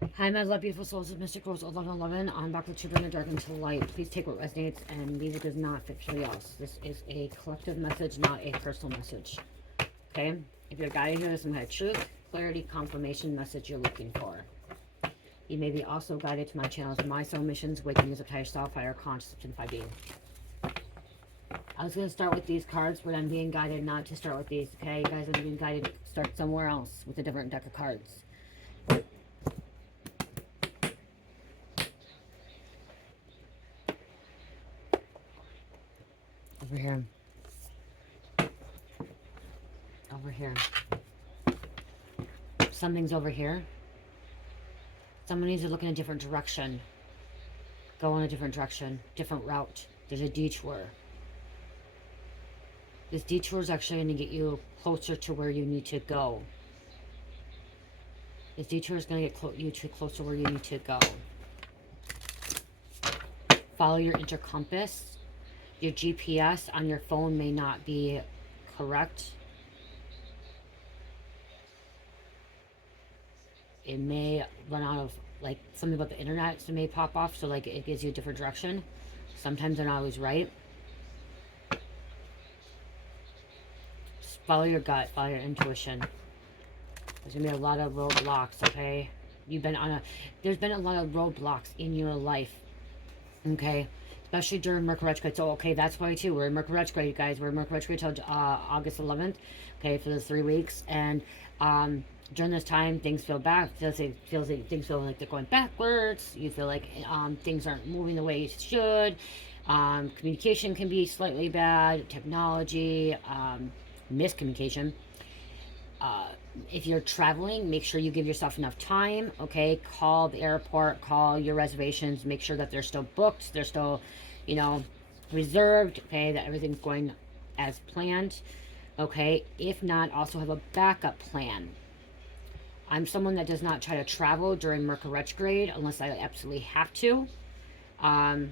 Hi, my love, beautiful souls of Mystic Rose 1111. I'm back with you, bring the dark into light. Please take what resonates and leave what does not fit for else. This is a collective message, not a personal message. Okay? If you're guided here with some kind of truth, clarity, confirmation message you're looking for. You may be also guided to my channels, My Soul Missions, Waking Is Up Higher Self, Higher Conscious, in 5D. I was going to start with these cards, but I'm being guided not to start with these, okay? You guys are being guided to start somewhere else with a different deck of cards. Over here. Over here. Something's over here. Someone needs to look in a different direction. Go in a different direction. Different route. There's a detour. This detour is actually going to get you closer to where you need to go. This detour is going to get you to closer where you need to go. Follow your inner compass. Your GPS on your phone may not be correct. It may run out of, like, something about the internet, so it may pop off, so, like, it gives you a different direction. Sometimes they're not always right. Just follow your gut, follow your intuition. There's gonna be a lot of roadblocks, okay? There's been a lot of roadblocks in your life, okay? Especially during Mercury retrograde. So, okay, that's why, too. We're in Mercury retrograde, you guys. We're in Mercury retrograde till August 11th, okay, for the 3 weeks. And during this time, things feel bad. Feels like things feel like they're going backwards. You feel like things aren't moving the way it should. Communication can be slightly bad. Technology, miscommunication. If you're traveling, make sure you give yourself enough time, okay? Call the airport, call your reservations, make sure that they're still booked, they're still, you know, reserved, okay? That everything's going as planned, okay? If not, also have a backup plan. I'm someone that does not try to travel during Mercury retrograde unless I absolutely have to,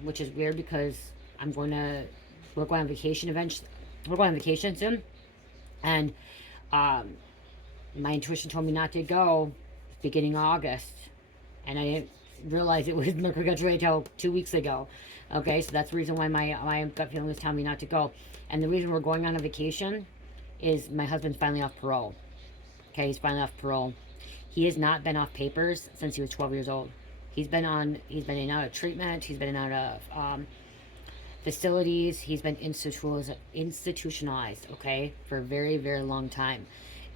which is weird because we're going on vacation eventually. We're going on vacation soon, and my intuition told me not to go beginning of August, and I didn't realize it was Mercury retrograde until 2 weeks ago. Okay, so that's the reason why my gut feeling was telling me not to go. And the reason we're going on a vacation is my husband's finally off parole. Okay, he's finally off parole. He has not been off papers since he was 12 years old. He's been in and out of treatment. He's been in and out of facilities. He's been institutionalized, okay, for a very, very long time.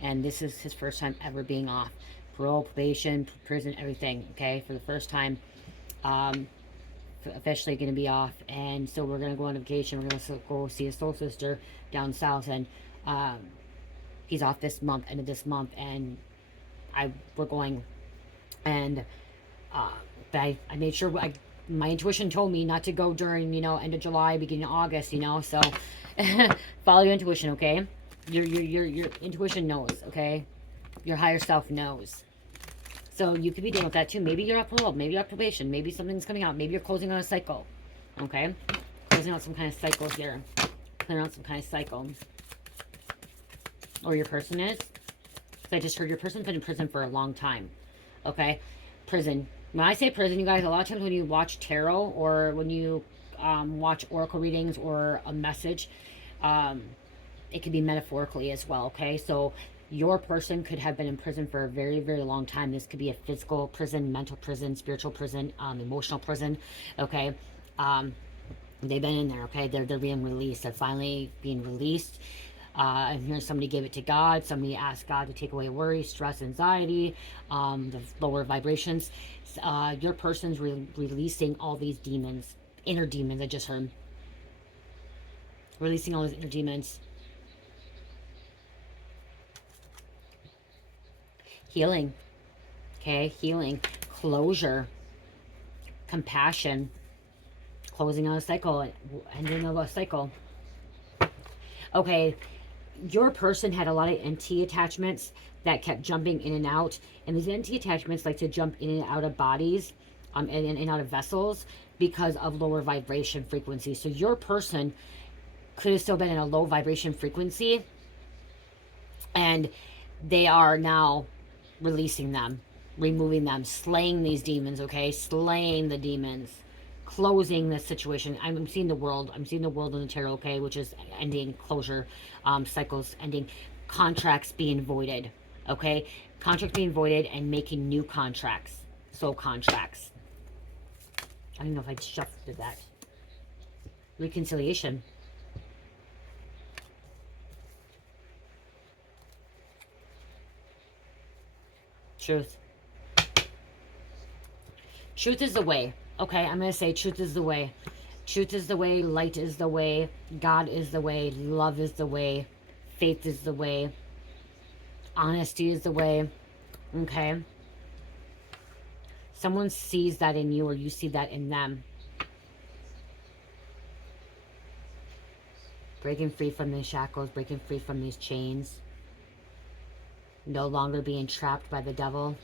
And this is his first time ever being off. Parole, probation, prison, everything, okay, for the first time. Officially going to be off. And so we're going to go on vacation. We're going to go see his soul sister down south. And he's off this month, end of this month. And we're going. And but I made sure, my intuition told me not to go during, end of July, beginning of August, so follow your intuition, okay? Your intuition knows, okay? Your higher self knows. So you could be dealing with that too. Maybe you're off parole, maybe you're off probation, maybe something's coming out, maybe you're closing on a cycle, okay? Closing out some kind of cycle here. Clearing out some kind of cycle. Or your person is. So I just heard your person's been in prison for a long time, okay? Prison. When I say prison, you guys, a lot of times when you watch tarot or when you watch oracle readings or a message, it could be metaphorically as well, okay? So your person could have been in prison for a very, very long time. This could be a physical prison, mental prison, spiritual prison, emotional prison, okay? They've been in there, okay? They're being released. They're finally being released. And here somebody gave it to God. Somebody asked God to take away worry, stress, anxiety, the lower vibrations. Your person's releasing all these demons, inner demons. I just heard. Releasing all these inner demons. Healing. Okay, healing. Closure. Compassion. Closing on a cycle. Ending of a cycle. Okay, your person had a lot of NT attachments that kept jumping in and out. And these NT attachments like to jump in and out of bodies, and out of vessels because of lower vibration frequency. So your person could have still been in a low vibration frequency, and they are now releasing them. removing them, slaying these demons, okay? Slaying the demons. Closing this situation. I'm seeing the world. I'm seeing the world in the tarot, okay? Which is ending, closure, cycles ending, contracts being voided, okay? Contracts being voided and making new contracts. Soul contracts. I don't know if I shuffled that. Reconciliation. Truth. Truth is the way. Okay, I'm going to say truth is the way. Truth is the way. Light is the way. God is the way. Love is the way. Faith is the way. Honesty is the way. Okay? Someone sees that in you, or you see that in them. Breaking free from these shackles. Breaking free from these chains. No longer being trapped by the devil.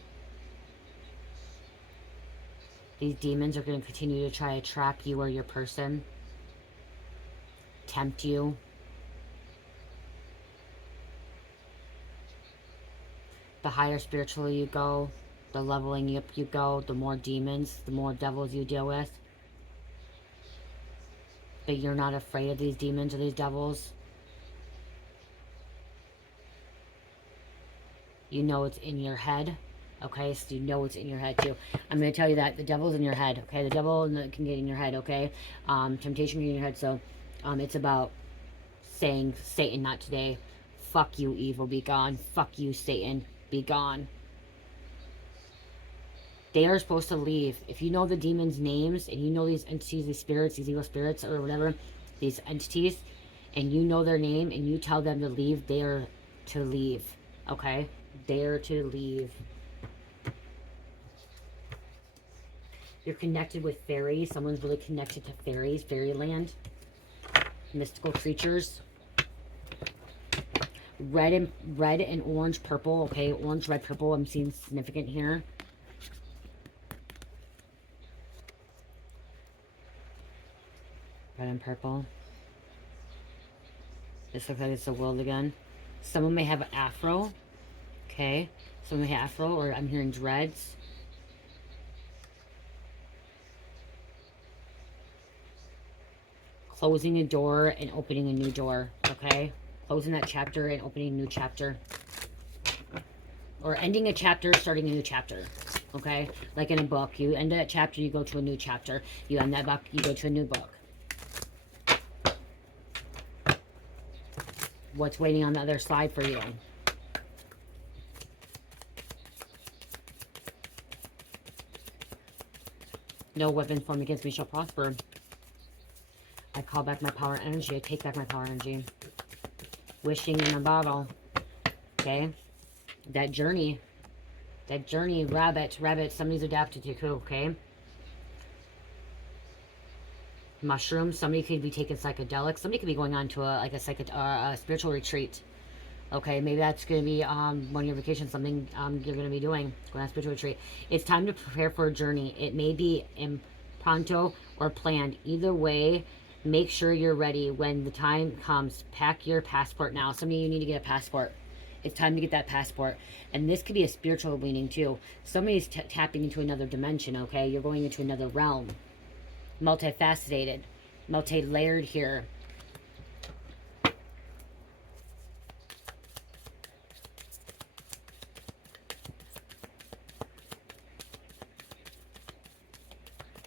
These demons are going to continue to try to trap you or your person. Tempt you. The higher spiritually you go, the leveling up you go, the more demons, the more devils you deal with. But you're not afraid of these demons or these devils. You know it's in your head. Okay, so you know it's in your head too. I'm going to tell you that the devil's in your head. Okay, the devil can get in your head. Okay, temptation can get in your head. So, it's about saying, Satan, not today. Fuck you, evil, be gone. Fuck you, Satan, be gone. They are supposed to leave. If you know the demons' names and you know these entities, these spirits, these evil spirits, or whatever, these entities, and you know their name and you tell them to leave, they are to leave. Okay, they are to leave. You're connected with fairies. Someone's really connected to fairies, fairyland, mystical creatures. Red and orange, purple. Okay, orange, red, purple. I'm seeing significant here. Red and purple. This looks like it's the world again. Someone may have an afro. Okay, someone may have afro, or I'm hearing dreads. Closing a door and opening a new door, okay? Closing that chapter and opening a new chapter. Or ending a chapter, starting a new chapter, okay? Like in a book. You end that chapter, you go to a new chapter. You end that book, you go to a new book. What's waiting on the other side for you? No weapon formed against me shall prosper. I call back my power energy. I take back my power energy. Wishing in a bottle. Okay? That journey, rabbit, somebody's adapted to, okay? Mushrooms, somebody could be taking psychedelics. Somebody could be going on to a spiritual retreat. Okay, maybe that's going to be one of your vacations, something you're going to be doing, going on a spiritual retreat. It's time to prepare for a journey. It may be pronto or planned. Either way, make sure you're ready when the time comes. Pack your passport now. Some of you need to get a passport. It's time to get that passport. And this could be a spiritual meaning too. Somebody's tapping into another dimension, okay? You're going into another realm. Multifaceted, multi-layered here.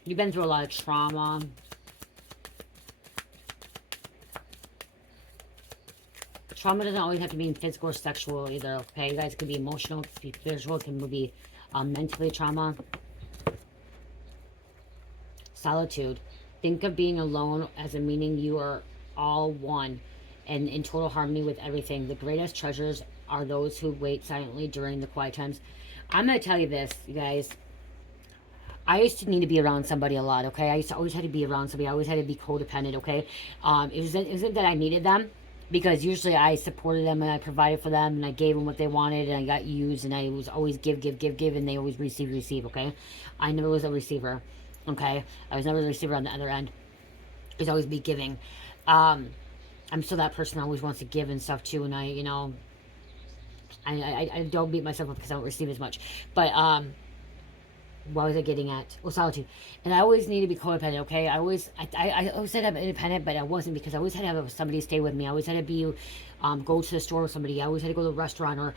You've been through a lot of trauma. Trauma doesn't always have to be physical or sexual either, okay? You guys, it could be emotional, it could be spiritual, it can be mentally trauma. Solitude. Think of being alone as a meaning you are all one and in total harmony with everything. The greatest treasures are those who wait silently during the quiet times. I'm going to tell you this, you guys. I used to need to be around somebody a lot, okay? I used to always had to be around somebody. I always had to be codependent, okay? It wasn't that I needed them, because usually I supported them and I provided for them and I gave them what they wanted and I got used and I was always give and they always receive, okay? I never was a receiver, okay? I was never the receiver on the other end. It was always be giving. I'm still that person who always wants to give and stuff too, and I, I don't beat myself up because I don't receive as much. But what was I getting at? Well, solitude. And I always need to be codependent, okay? I always said I'm independent, but I wasn't, because I always had to have somebody stay with me. I always had to be, go to the store with somebody. I always had to go to a restaurant, or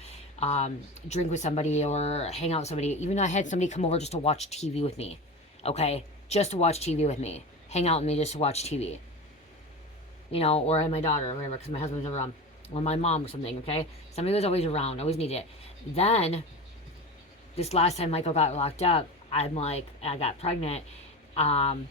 drink with somebody, or hang out with somebody. Even though I had somebody come over just to watch TV with me, okay? Just to watch TV with me. Hang out with me just to watch TV. You know, or my daughter, or whatever, because my husband was never around. Or my mom or something, okay? Somebody was always around. I always needed it. Then, this last time Michael got locked up, I got pregnant. I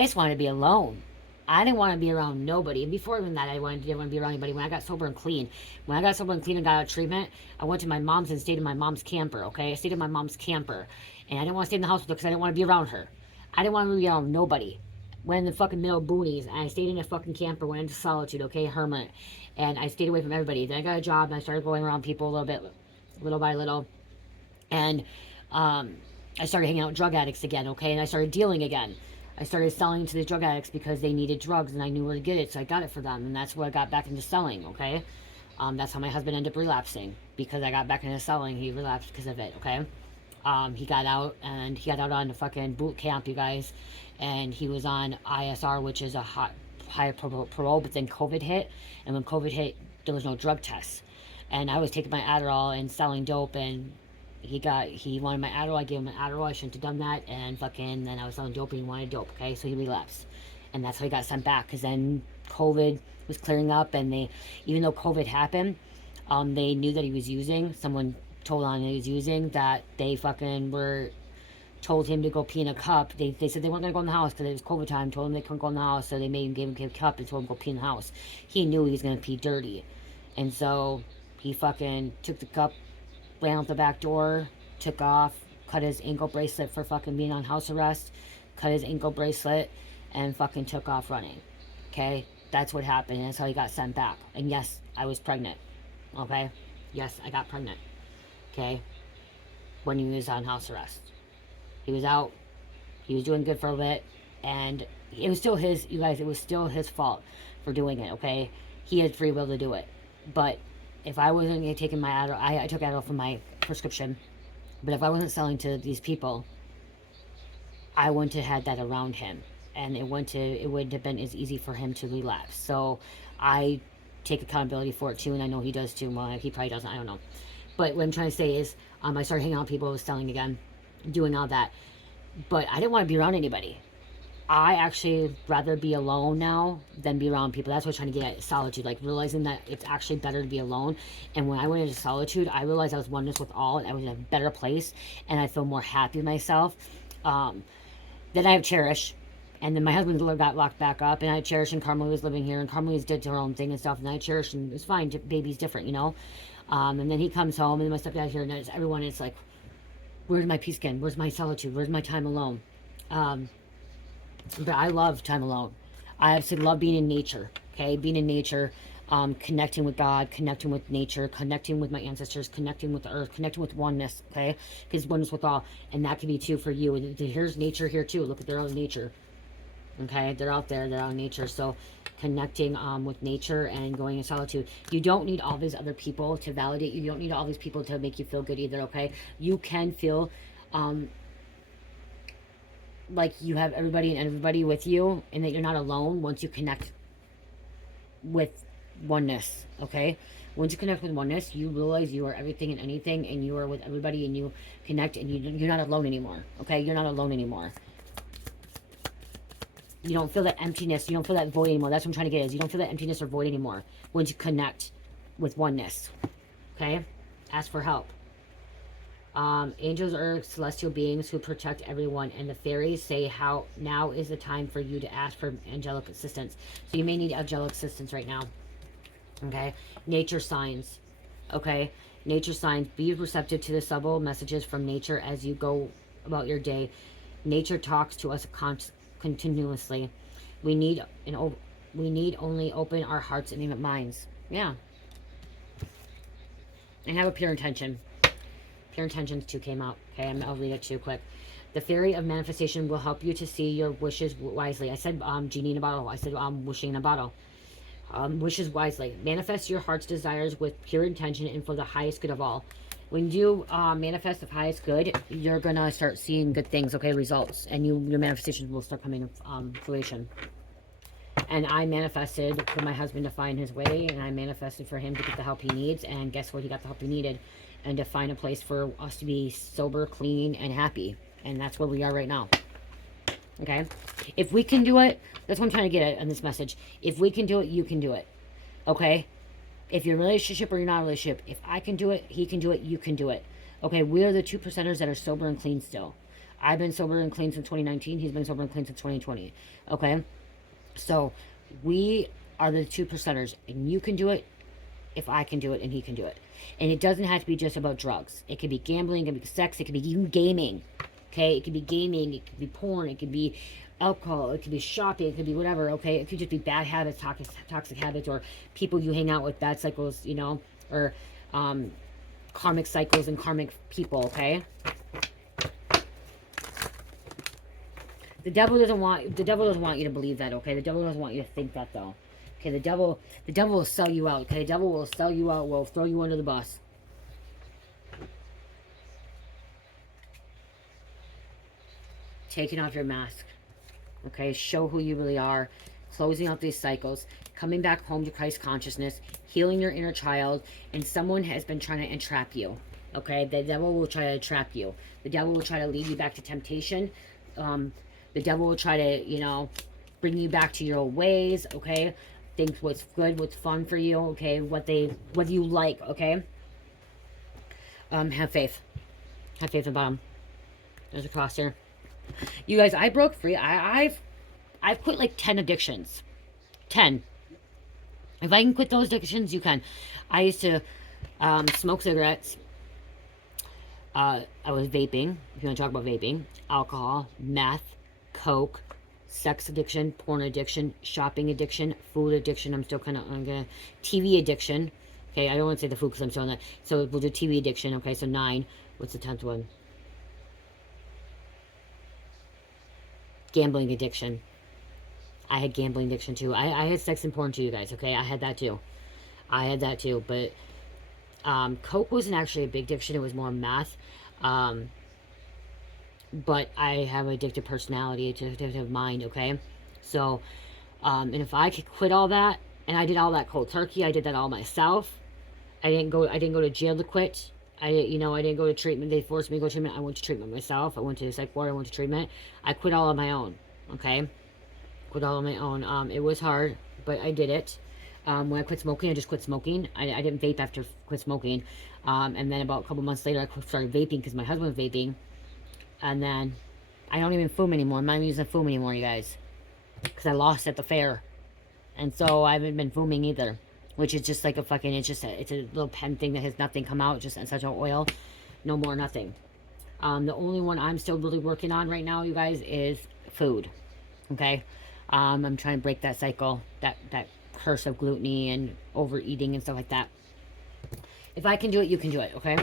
just wanted to be alone. I didn't want to be around nobody. And before even that, didn't want to be around anybody. When I got sober and clean, and got out of treatment, I went to my mom's and stayed in my mom's camper, okay? I stayed in my mom's camper. And I didn't want to stay in the house with her because I didn't want to be around her. I didn't want to be around nobody. Went in the fucking middle of boonies, and I stayed in a fucking camper, went into solitude, okay? Hermit. And I stayed away from everybody. Then I got a job, and I started going around people a little bit, little by little. And I started hanging out with drug addicts again, okay? And I started dealing again. I started selling to the drug addicts because they needed drugs, and I knew where to get it, so I got it for them. And that's where I got back into selling, okay? That's how my husband ended up relapsing, because I got back into selling. He relapsed because of it, okay? He got out, and he got out on a fucking boot camp, you guys. And he was on ISR, which is a high parole, but then COVID hit. And when COVID hit, there was no drug tests. And I was taking my Adderall and selling dope, and he wanted my Adderall. I gave him an Adderall. I shouldn't have done that. And fucking, then I was selling dope, and he wanted dope, okay? So he relapsed. And that's how he got sent back, because then COVID was clearing up, and even though COVID happened, they knew that he was using. Someone told on that he was using, that they fucking told him to go pee in a cup. They said they weren't going to go in the house because it was COVID time. Told him they couldn't go in the house, so they gave him a cup and told him to go pee in the house. He knew he was going to pee dirty. And so he fucking took the cup, ran out the back door, took off, cut his ankle bracelet for fucking being on house arrest, cut his ankle bracelet, and fucking took off running. Okay? That's what happened, and that's how he got sent back. And yes, I was pregnant. Okay? Yes, I got pregnant. Okay? When he was on house arrest. He was out. He was doing good for a bit. And it was still his, you guys, it was still his fault for doing it, okay? He had free will to do it. But if I wasn't taking my Adderall, I took Adderall for my prescription. But if I wasn't selling to these people, I wouldn't have had that around him. And it wouldn't have been as easy for him to relapse. So I take accountability for it too, and I know he does too. Well, he probably doesn't, I don't know. But what I'm trying to say is, I started hanging out with people, I was selling again, doing all that. But I didn't want to be around anybody. I actually rather be alone now than be around people. That's what I'm trying to get at, solitude. Like, realizing that it's actually better to be alone. And when I went into solitude, I realized I was oneness with all, and I was in a better place, and I feel more happy with myself. Then I have Cherish. And then my husband got locked back up, and I had Cherish, and Carmelita was living here, and Carmelita did her own thing and stuff, and I had Cherish, and it's fine, baby's different, you know? And then he comes home, and my stepdad's here, and it's like, where's my peace again? Where's my solitude? Where's my time alone? But I love time alone. I absolutely love being in nature, okay? Being in nature, connecting with God, connecting with nature, connecting with my ancestors, connecting with the earth, connecting with oneness, okay? Because oneness with all, and that could be too for you. And here's nature here too. Look at their own nature. Okay, they're out there, they're out in nature. So connecting with nature and going in solitude. You don't need all these other people to validate you. You don't need all these people to make you feel good either, okay? You can feel like you have everybody with you, and that you're not alone once you connect with oneness, okay? Once you connect with oneness, you realize you are everything and anything, and you are with everybody, and you connect, and you're not alone anymore, okay? You're not alone anymore. You don't feel that emptiness. You don't feel that void anymore. That's what I'm trying to get is you don't feel that emptiness or void anymore once you connect with oneness. Okay? Ask for help. Angels are celestial beings who protect everyone, and the fairies say how now is the time for you to ask for angelic assistance. So you may need angelic assistance right now. Okay? Nature signs. Okay? Nature signs. Be receptive to the subtle messages from nature as you go about your day. Nature talks to us continuously. We need only open our hearts and minds. Yeah. And have a pure intention. Pure intentions too came out. Okay, I'll read it too quick. The fairy of manifestation will help you to see your wishes wisely. I said genie in a bottle. I said wishing in a bottle. Wishes wisely. Manifest your heart's desires with pure intention and for the highest good of all. When you manifest the highest good, you're going to start seeing good things, okay, results. And your manifestations will start coming to fruition. And I manifested for my husband to find his way, and I manifested for him to get the help he needs, and guess what? He got the help he needed, and to find a place for us to be sober, clean, and happy. And that's where we are right now. Okay? If we can do it, that's what I'm trying to get at in this message. If we can do it, you can do it. Okay? If you're in a relationship or you're not in a relationship, if I can do it, he can do it, you can do it. Okay? We are the 2%ers that are sober and clean still. I've been sober and clean since 2019. He's been sober and clean since 2020. Okay? So, we are the 2%ers, and you can do it if I can do it, and he can do it. And it doesn't have to be just about drugs. It could be gambling, it could be sex, it could be even gaming. Okay? It could be gaming, it could be porn, it could be alcohol, it could be shopping, it could be whatever, okay? It could just be bad habits, toxic habits, or people you hang out with, bad cycles, you know, or karmic cycles and karmic people, okay? The devil doesn't want you to believe that, okay? The devil doesn't want you to think that, though. Okay, the devil will sell you out, okay? The devil will sell you out, will throw you under the bus. Taking off your mask, okay? Show who you really are. Closing out these cycles. Coming back home to Christ consciousness. Healing your inner child. And someone has been trying to entrap you, okay? The devil will try to trap you. The devil will try to lead you back to temptation. The devil will try to, you know, bring you back to your old ways, okay? Think what's good, what's fun for you, okay? What you like, okay? Have faith. Have faith in the bottom. There's a cross here. You guys, I broke free. I've quit like 10 addictions. 10. If I can quit those addictions, you can. I used to smoke cigarettes. I was vaping, if you want to talk about vaping. Alcohol, meth, coke, sex addiction, porn addiction, shopping addiction, food addiction. I'm gonna TV addiction. Okay, I don't want to say the food because I'm still on that. So we'll do TV addiction. Okay, so 9. What's the 10th one? Gambling addiction. I had gambling addiction too. I had sex and porn too, you guys. Okay, I had that too. But coke wasn't actually a big addiction. It was more meth. But I have an addictive personality, addictive mind, okay? So, and if I could quit all that, and I did all that cold turkey, I did that all myself. I didn't go to jail to quit. I didn't go to treatment. They forced me to go to treatment. I went to treatment myself. I went to psych ward. I went to treatment. I quit all on my own, okay? Quit all on my own. It was hard, but I did it. When I quit smoking, I just quit smoking. I didn't vape after quit smoking. And then about a couple months later, I started vaping because my husband was vaping. And then I don't even foam anymore. I'm not even using foam anymore, you guys. Because I lost at the fair. And so I haven't been foaming either. Which is just like a fucking, it's a little pen thing that has nothing come out. Just essential oil. No more, nothing. The only one I'm still really working on right now, you guys, is food. Okay? I'm trying to break that cycle. That curse of gluttony and overeating and stuff like that. If I can do it, you can do it, okay?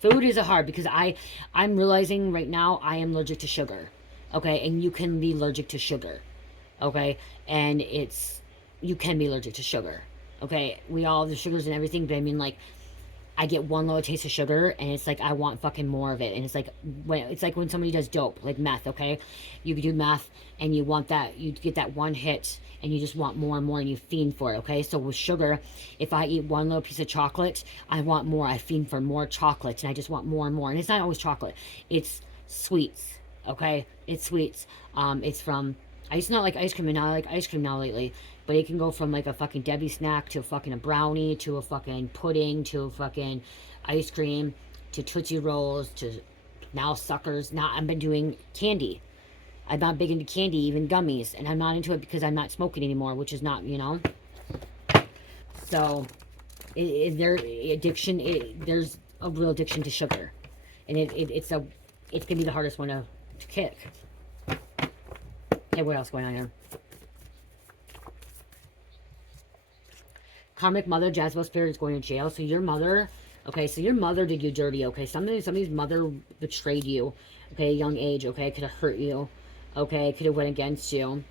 Food is hard because I'm realizing right now I am allergic to sugar, okay? And you can be allergic to sugar, okay? And you can be allergic to sugar, okay? We all have the sugars and everything, but I mean, like, I get one little taste of sugar and it's like I want fucking more of it. And it's like when somebody does dope, like meth, okay? You do meth and you want that, you get that one hit and you just want more and more and you fiend for it, okay? So with sugar, if I eat one little piece of chocolate, I want more. I fiend for more chocolate and I just want more and more. And it's not always chocolate. It's sweets, okay? It's sweets. It's from, I used to not like ice cream and now I like ice cream now lately. But it can go from like a fucking Debbie snack to a fucking a brownie to a fucking pudding to a fucking ice cream to Tootsie Rolls to now suckers. Now I've been doing candy. I'm not big into candy, even gummies. And I'm not into it because I'm not smoking anymore, which is not, you know. So, there's a real addiction to sugar. And it's going to be the hardest one to kick. Okay, what else going on here? Karmic mother, Jezebel spirit is going to jail. So your mother, okay, so your mother did you dirty, okay? Somebody's mother betrayed you, okay, at a young age, okay? Could have hurt you, okay? Could have went against you.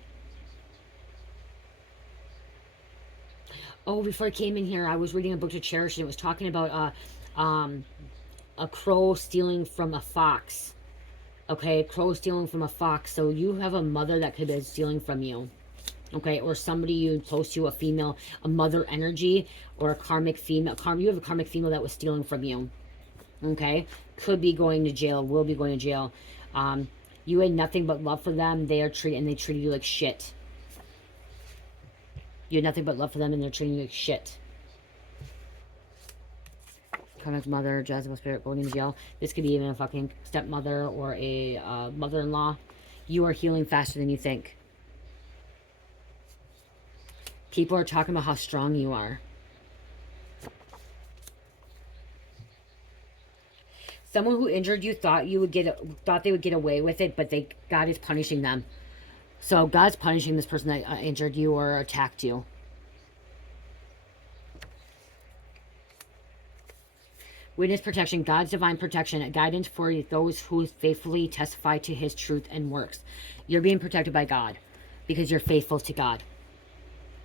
Oh, before I came in here, I was reading a book to cherish, and it was talking about a crow stealing from a fox. Okay, a crow stealing from a fox. So you have a mother that could be stealing from you. Okay, or somebody you close to, a female, a mother energy, or a karmic female. You have a karmic female that was stealing from you. Okay, could be going to jail, will be going to jail. You had nothing but love for them. They treated you like shit. You had nothing but love for them, and they're treating you like shit. Karmic mother, Jezebel spirit going into jail. This could be even a fucking stepmother or a mother-in-law. You are healing faster than you think. People are talking about how strong you are. Someone who injured you thought they would get away with it, but God is punishing them. So God's punishing this person that injured you or attacked you. Witness protection, God's divine protection, guidance for those who faithfully testify to his truth and works. You're being protected by God because you're faithful to God.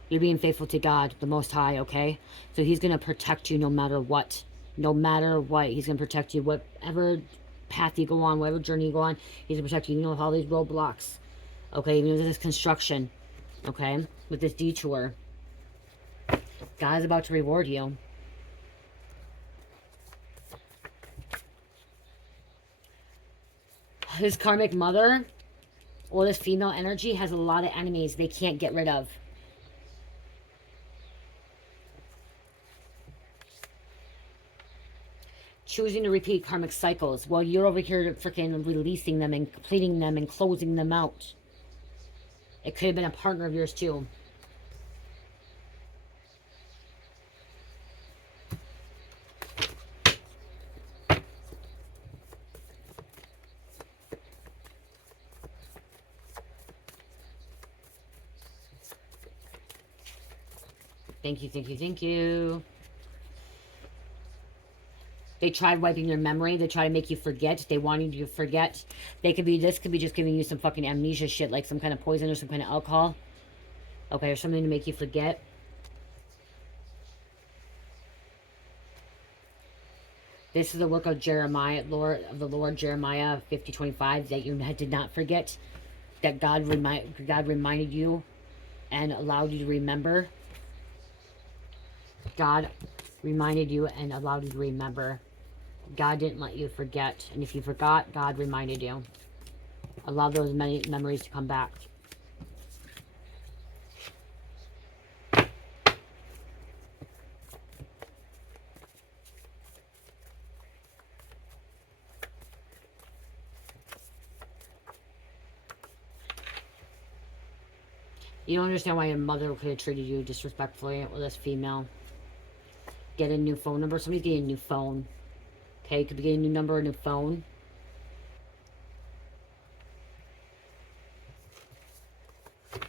You're being faithful to God, the Most High, okay? So he's going to protect you no matter what. No matter what, he's going to protect you. Whatever path you go on, whatever journey you go on, he's going to protect you. You know, with all these roadblocks, okay? Even with this construction, okay? With this detour. God is about to reward you. His karmic mother, or this female energy, has a lot of enemies they can't get rid of. Choosing to repeat karmic cycles. Well, you're over here freaking releasing them and completing them and closing them out. It could have been a partner of yours too. Thank you, thank you, thank you. They tried wiping your memory. They try to make you forget. They wanted you to forget. This could be just giving you some fucking amnesia shit, like some kind of poison or some kind of alcohol. Okay, or something to make you forget. This is the work of Jeremiah, of the Lord, Jeremiah 50:25, that you did not forget, that God reminded you and allowed you to remember. God reminded you and allowed you to remember. God didn't let you forget. And if you forgot, God reminded you. Allow those many memories to come back. You don't understand why your mother could have treated you disrespectfully with this female. Get a new phone number. Somebody's getting a new phone. Okay, you could be getting a new number, a new phone.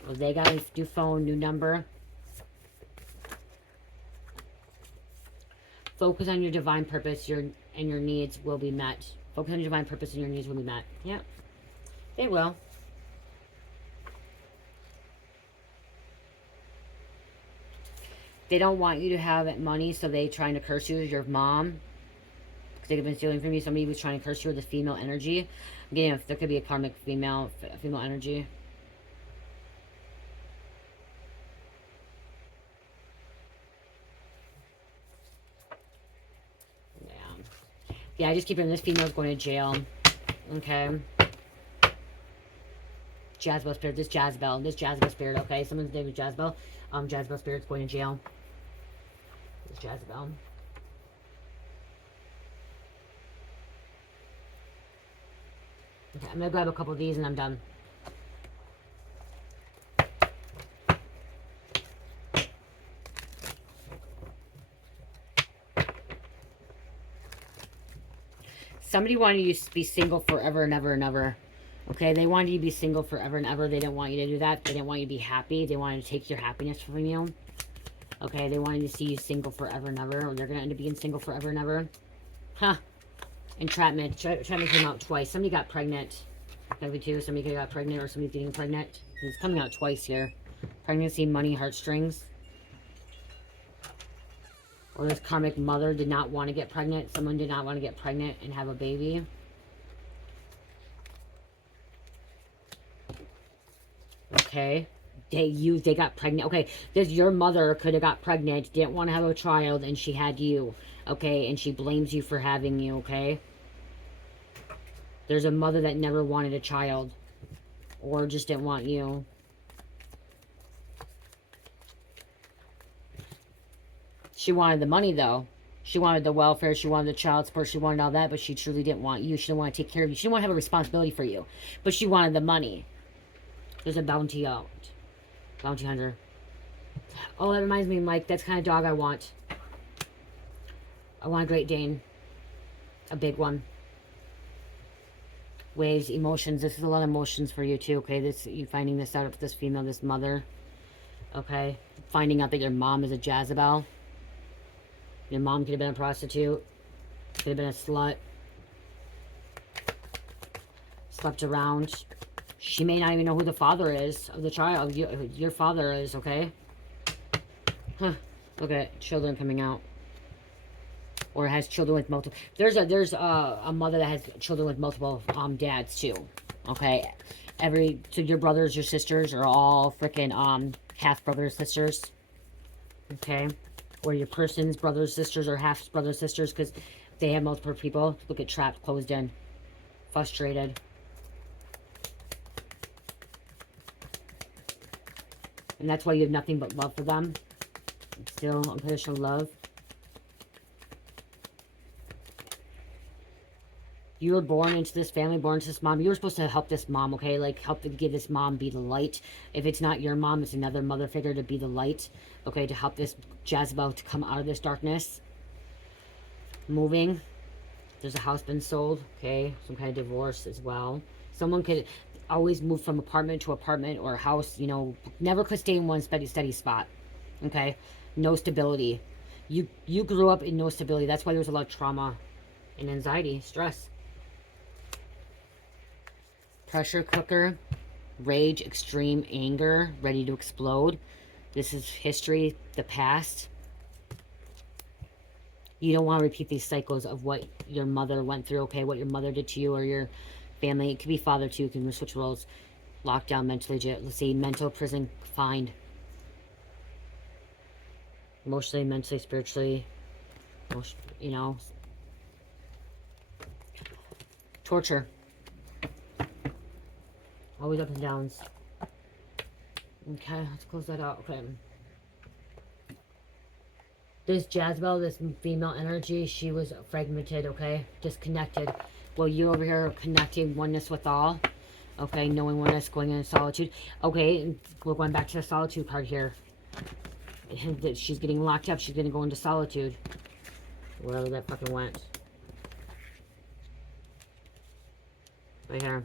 Well, they got a new phone, new number. Focus on your divine purpose, and your needs will be met. Focus on your divine purpose and your needs will be met. Yeah, they will. They don't want you to have money, so they trying to curse you as your mom. Because they've been stealing from you. Somebody was trying to curse you with the female energy. I'm getting there could be a karmic female energy. Yeah, I just keep hearing this female's going to jail. Okay. Jezebel spirit. This Jezebel spirit, okay? Someone's name is Jezebel. Jezebel spirit's going to jail. This Jezebel. Okay, I'm going to grab a couple of these and I'm done. Somebody wanted you to be single forever and ever and ever. Okay, they wanted you to be single forever and ever. They didn't want you to do that. They didn't want you to be happy. They wanted to take your happiness from you. Okay, they wanted to see you single forever and ever. Or they're going to end up being single forever and ever. Huh. Entrapment. Entrapment came out twice. Somebody got pregnant. Maybe two. Somebody got pregnant or somebody's getting pregnant. It's coming out twice here. Pregnancy, money, heartstrings. Or this karmic mother did not want to get pregnant. Someone did not want to get pregnant and have a baby. Okay. They got pregnant. Okay. Your mother could have got pregnant, didn't want to have a child, and she had you. Okay. And she blames you for having you. Okay. There's a mother that never wanted a child. Or just didn't want you. She wanted the money, though. She wanted the welfare. She wanted the child support. She wanted all that, but she truly didn't want you. She didn't want to take care of you. She didn't want to have a responsibility for you. But she wanted the money. There's a bounty out. Bounty hunter. Oh, that reminds me, Mike. That's the kind of dog I want. I want a Great Dane. A big one. Waves, emotions. This is a lot of emotions for you, too, okay? You finding this out of this female, this mother. Okay? Finding out that your mom is a Jezebel. Your mom could have been a prostitute. Could have been a slut. Slept around. She may not even know who the father is of the child. Your father is, okay? Huh. Okay, children coming out. Or has children with multiple... There's a mother that has children with multiple dads, too. Okay? So your brothers, your sisters are all freaking half-brothers, sisters. Okay? Or your person's brothers, sisters, or half-brothers, sisters, because they have multiple people. Look at trapped, closed in. Frustrated. And that's why you have nothing but love for them. Still unconditional love. You were born into this family, born into this mom. You were supposed to help this mom, okay? Like, help to give this mom be the light. If it's not your mom, it's another mother figure to be the light. Okay, to help this Jezebel to come out of this darkness. Moving. There's a house been sold, okay? Some kind of divorce as well. Someone could always move from apartment to apartment or house, you know. Never could stay in one steady spot, okay? No stability. You grew up in no stability. That's why there's a lot of trauma and anxiety, stress. Pressure cooker, rage, extreme anger, ready to explode. This is history, the past. You don't want to repeat these cycles of what your mother went through, okay? What your mother did to you or your family. It could be father too. You can switch roles. Lockdown, mentally, let's see, mental prison, confined. Emotionally, mentally, spiritually, you know. Torture. Always up and downs. Okay, let's close that out. Okay. This Jezebel, this female energy, she was fragmented, okay? Disconnected. Well, you over here are connecting oneness with all. Okay, knowing oneness, going into solitude. Okay, we're going back to the solitude card here. She's getting locked up. She's going to go into solitude. Wherever that fucking went. Right here.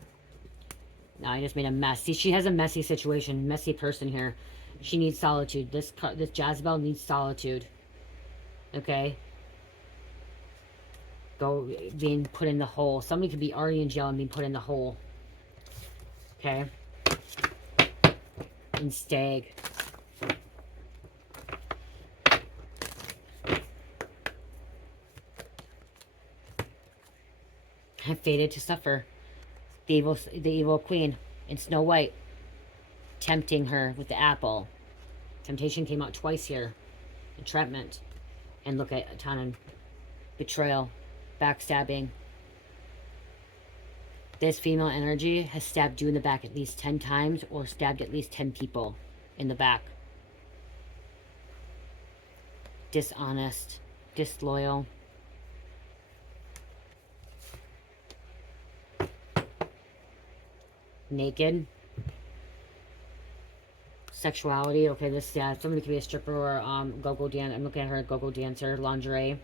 No, I just made a mess. See, she has a messy situation. Messy person here. She needs solitude. This Jezebel needs solitude. Okay? Being put in the hole. Somebody could be already in jail and being put in the hole. Okay? And stag. I'm fated to suffer. The evil queen in Snow White, tempting her with the apple. Temptation came out twice here. Entrapment. And look at Tannen. Betrayal. Backstabbing. This female energy has stabbed you in the back at least 10 times or stabbed at least 10 people in the back. Dishonest. Disloyal. Naked. Sexuality. Okay, this, yeah, somebody could be a stripper or go-go dancer. I'm looking at her, a go-go dancer. Lingerie.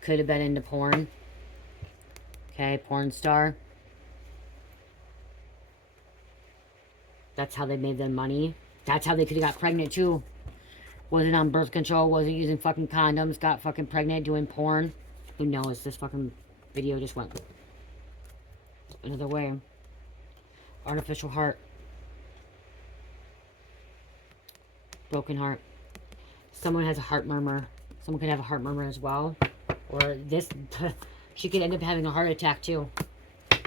Could have been into porn. Okay, porn star. That's how they made their money. That's how they could have got pregnant, too. Wasn't on birth control. Wasn't using fucking condoms. Got fucking pregnant doing porn. Who knows? This fucking video just went another way. Artificial heart. Broken heart. Someone has a heart murmur. Someone could have a heart murmur as well. Or this, she could end up having a heart attack too. Okay.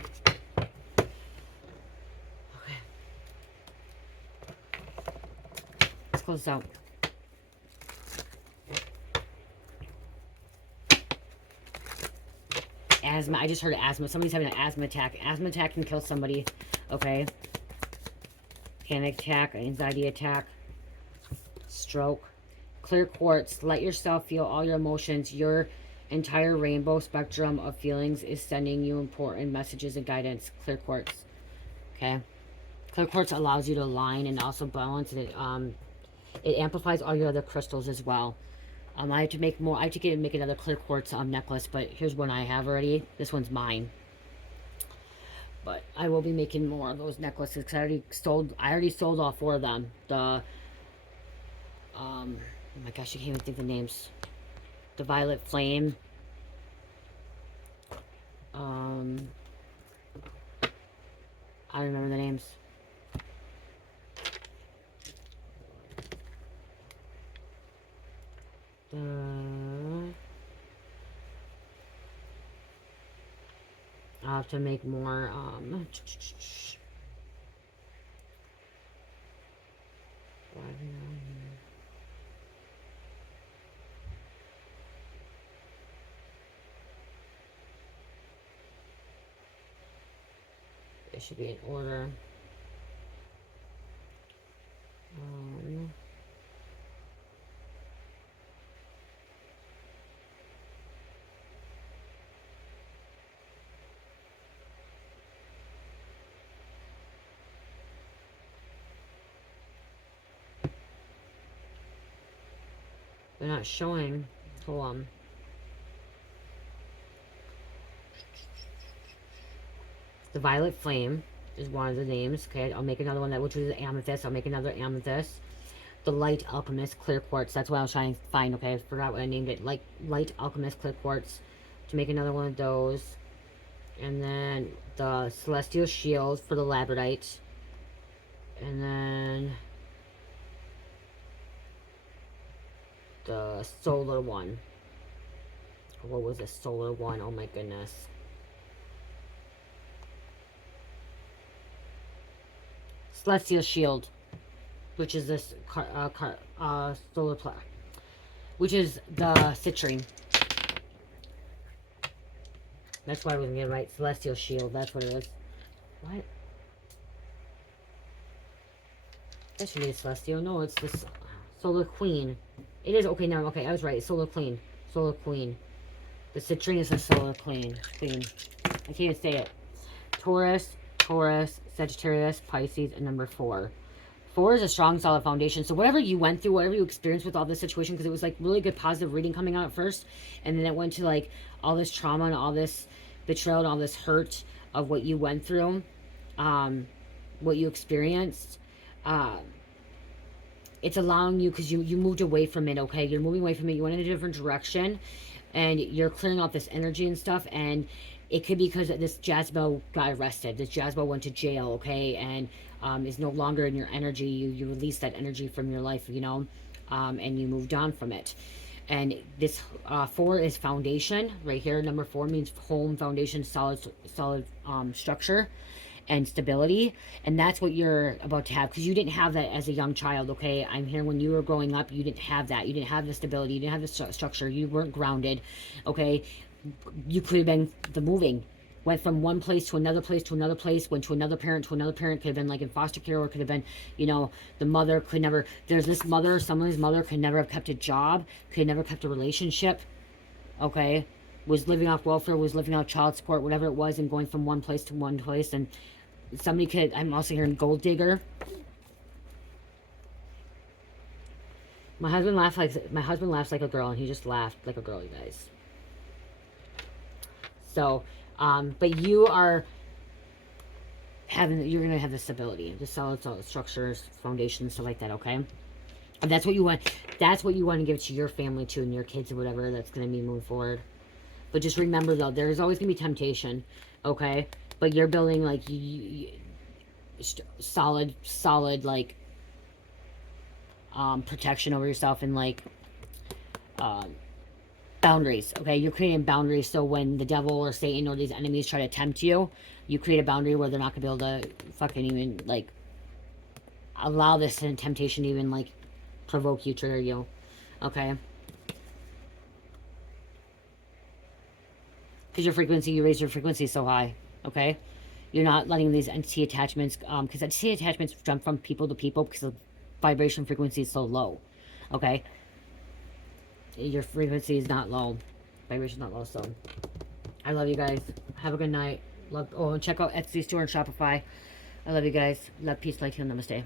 Let's close this out. Asthma. I just heard asthma. Somebody's having an asthma attack. Asthma attack can kill somebody. Okay. Panic attack, anxiety attack, stroke. Clear quartz. Let yourself feel all your emotions. Your entire rainbow spectrum of feelings is sending you important messages and guidance. Clear quartz. Okay. Clear quartz allows you to align and also balance, and it amplifies all your other crystals as well. I have to make more. I have to make another clear quartz necklace, but here's one I have already. This one's mine. But I will be making more of those necklaces because I already sold all 4 of them. The oh my gosh, I can't even think of the names. The Violet Flame. I don't remember the names. I'll have to make more, it should be in order. They're not showing. Hold on. The Violet Flame is one of the names. Okay, I'll make another one which was amethyst. I'll make another amethyst. The Light Alchemist Clear Quartz. That's what I was trying to find. Okay, I forgot what I named it. Light Alchemist Clear Quartz. To make another one of those. And then the Celestial Shield for the Labradite. And then the solar one. What was the solar one? Oh my goodness. Celestial Shield, which is this solar plot, which is the citrine. That's why I wasn't getting it right. Celestial Shield, that's what it is. What? That should be a Celestial. No, it's this Solar Queen. It is, okay, no, okay, I was right. Solar Queen. Solar Queen. The citrine is a Solar Queen. I can't say it. Taurus, Sagittarius, Pisces, and number 4. 4 is a strong, solid foundation. So whatever you went through, whatever you experienced with all this situation, because it was like really good positive reading coming out at first, and then it went to like all this trauma and all this betrayal and all this hurt of what you went through, what you experienced. It's allowing you, because you moved away from it, okay? You're moving away from it. You went in a different direction, and you're clearing out this energy and stuff, and it could be because this Jezebel got arrested. This Jezebel went to jail, okay, and is no longer in your energy. You released that energy from your life, you know, and you moved on from it. And this 4 is foundation. Right here, number 4 means home, foundation, solid structure and stability. And that's what you're about to have, because you didn't have that as a young child, okay? I'm here when you were growing up, you didn't have that. You didn't have the stability. You didn't have the structure. You weren't grounded, okay? You could have been the moving. Went from one place to another place to another place, went to another parent to another parent, could have been like in foster care, or could have been, you know, the mother could never, there's this mother, someone's mother could never have kept a job, could never kept a relationship, okay? Was living off welfare, was living off child support, whatever it was, and going from one place to one place. And somebody could, I'm also hearing gold digger. My husband laughs like a girl, and he just laughed like a girl, you guys. So, but you are you're going to have the stability, the solid structures, foundations, stuff like that, okay? And that's what you want. That's what you want to give to your family, too, and your kids or whatever that's going to be moving forward. But just remember, though, there's always going to be temptation, okay? But you're building, like, solid, like, protection over yourself, and, like, boundaries, okay? You're creating boundaries so when the devil or Satan or these enemies try to tempt you, you create a boundary where they're not gonna be able to fucking even, like, allow this temptation to even, like, provoke you, trigger you, okay? Because your frequency, you raise your frequency so high, okay? You're not letting these entity attachments, because entity attachments jump from people to people because the vibration frequency is so low, okay? Your frequency is not low. Vibration's not low, so I love you guys. Have a good night. Love. Oh, and check out Etsy store and Shopify. I love you guys. Love, peace, light, heal, namaste.